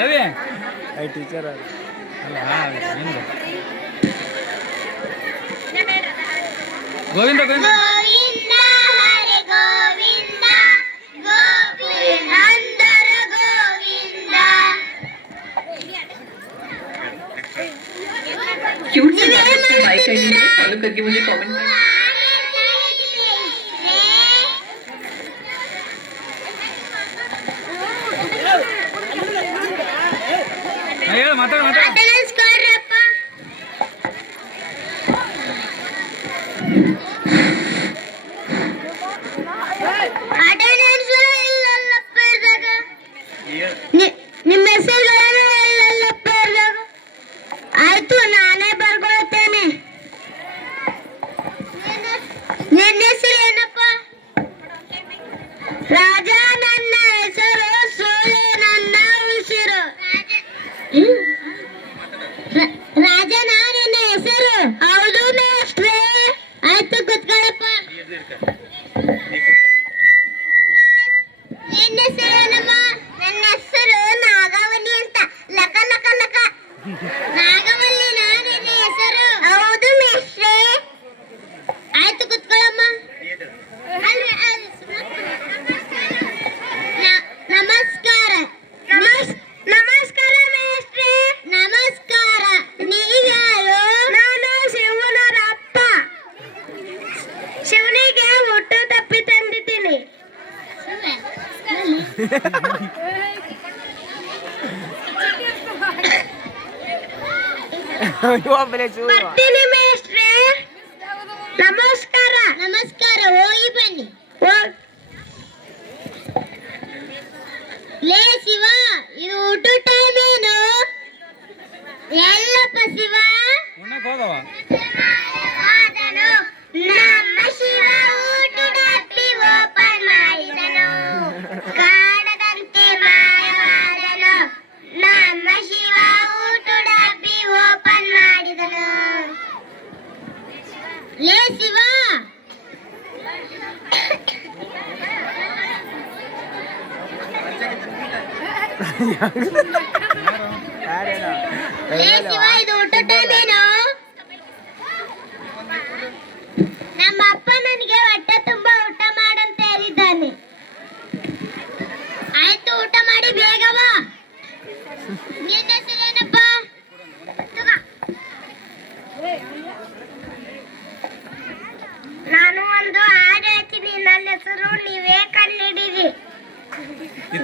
Ravi I teacher ಅಲ್ಲ ನಿಂದು ಗೋವಿಂದ ಗೋವಿಂದ ಗೋವಿಂದ ಹರಿ Govinda ಗೋಪಿನಂದರ Govinda. Cute से लाइक करिए, फॉलो करके मुझे कमेंट करिए. ಹೇಳು ಮಾತಾಡು ಮಾತಾಡು ಅಟೆಂಡೆನ್ಸ್ ಕೊಡ್ರಪ್ಪ. ಅಟೆಂಡೆನ್ಸ್ ಇಲ್ಲಲ್ಲಪ್ಪ ಇದ್ದಾಗ ನಿಮ್ಮ ಹೆಸರುಗಳನ್ನು ಇಲ್ಲಲ್ಲಪ್ಪ ಇದ್ದಾಗ. ಆಯ್ತು ನಾನೇ ಬರ್ಕೊಳ್ತೇನೆ. ನಿನ್ನ ಹೆಸರು ಏನಪ್ಪ? ರಾಜ ನನ್ನ ಹೆಸರು, ಸೂರ್ಯ ನನ್ನ ಉಸಿರು. ರಾಜನ ನಿನ್ನ ಹೆಸರು? ಹೌದು ಮೇಷ್ಟ್ರೇ. ಆಯ್ತು ಕೂತ್ಕೊಳ್ಳಪ್ಪ. ನಿನ್ನ ಹೆಸರು ಏನಮ್ಮ? ನನ್ನ ಹೆಸರು ನಾಗವಲ್ಲಿ ಅಂತ. ಲಕ ಲಕ ಲಕ. ನಾಗವಲ್ಲಿನ ನಿನ್ನ ಹೆಸರು? ಹೌದು ಮೇಷ್ಟ್ರೇ. ಆಯ್ತು ಕೂತ್ಕೊಳ್ಳಮ್ಮ. ನಮಸ್ಕಾರ. ನಮಸ್ಕಾರ ಮೇಷ್ಟ್ರೇ. ನಮಸ್ಕಾರ. ನೀವ್ಯಾರು? ನಾನು ಶಿವನರ ಅಪ್ಪ. ಶಿವನಿಗೆ ಹುಟ್ಟು ತಪ್ಪಿ ತಂದಿದ್ದೀನಿ. ಬರ್ತೀನಿ ಮೇಷ್ಟ್ರೇ. ನಮಸ್ಕಾರ. ನಮಸ್ಕಾರ. ಹೋಗಿ ಬನ್ನಿ. ಲೇ ಶಿವ, ಇದು ಊಟ ಟೈಮ್ ಏನು? ಎಲ್ಲಪ್ಪ ಶಿವ? ಉಣ್ಣಕ್ಕೆ ಹೋಗವ ಆದನು. ನಮ್ಮ ಶಿವ ಊಟದ ಡಬ್ಬಿ ಓಪನ್ ಮಾಡಿದನು. ಕಾಣದಂತೆ ಮಾಯವಾದನು. ನಮ್ಮ ಶಿವ ಊಟದ ಡಬ್ಬಿ ಓಪನ್ ಮಾಡಿದನು. ಲೇ ಶಿವ, ಲೇ ಶಿವ, ಇದು ಊಟ ಟೈಮ್ ಏನು? ನಮ್ಮ ಅಪ್ಪ ನನಗೆ ಹೊಟ್ಟೆ ತುಂಬಾ ಊಟ ಮಾಡಂತ ಹೇಳಿದ್ದಾನೆ. ಆಯ್ತು, ಊಟ ಮಾಡಿ ಬೇಗ ಬಾ. ನಿನ್ನ ಹೆಸರೇನಪ್ಪ? ನಾನು ಒಂದು ಹಾಡು ಹೇಳ್ತೀನಿ. ನನ್ನ ಹೆಸರು ನೀವೇ ಕಂಡಿಡಿರಿ.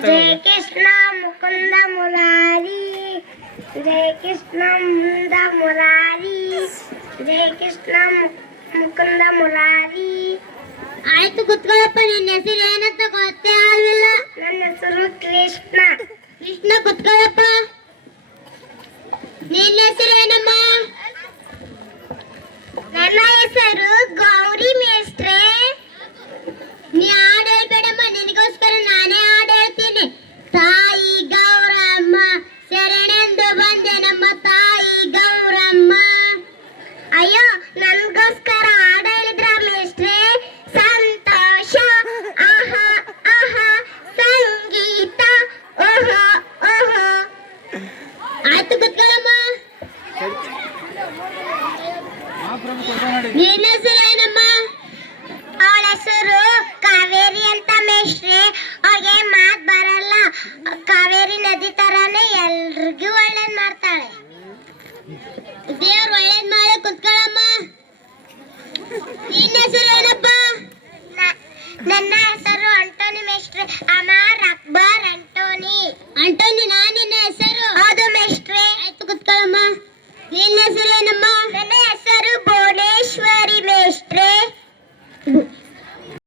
ಜಯ ಕೃಷ್ಣ ಮುಕುಂದ ಮುರಾರಿ, ಜಯ ಕೃಷ್ಣ ಮುಕುಂದ ಮುರಾರಿ, ಜಯ ಕೃಷ್ಣ ಮುಕುಂದ ಮುರಾರಿ. ಆಯ್ತು ಕುತ್ಕೊಳ್ಳಪ್ಪ. ನಿನ್ನ ಹೆಸರು ಏನಂತ ಗೊತ್ತೇ ಆಗಲಿಲ್ಲ. ನನ್ನ ಹೆಸರು ಕೃಷ್ಣ. ಕೃಷ್ಣ ಕುತ್ಕೊಳ್ಳಪ್ಪ. ನಿನ್ನ ಹೆಸರು ಏನಮ್ಮ? ನನ್ನ ಹೆಸರು ಗೌರಿ ಮೇಷ್ಟ್ರೇ. ನೀ ಹಾಡು ಹೇಳ್ಬೇಡಮ್ಮ, ನಿನಗೋಸ್ಕರ ನಾನೇ ಹಾಡು ಹೇಳ್ತೀನಿ. ತಾಯಿ ಗೌರಮ್ಮ ಶರಣೆಂದು ಬಂದೆ ನಮ್ಮ ತಾಯಿ ಗೌರಮ್ಮ. ಅಯ್ಯೋ, ನನ್ಗೋಸ್ಕರ ಹಾಡು ಹೇಳಿದ್ರ ಮೇಷ್ಟ್ರೇ? ಸಂತೋಷ, ಆಹಾ ಆಹಾ, ಸಂಗೀತ, ಓಹೋ ಓಹೋ. ಆಯ್ತು ಕೂತ್ಕೊಳ್ಳಮ್ಮ. ಮಹಾಪ್ರಭು ಕೊಡ್ತಾ ಮಾಡಿ ನಿನ್ನ ಹೆಸರು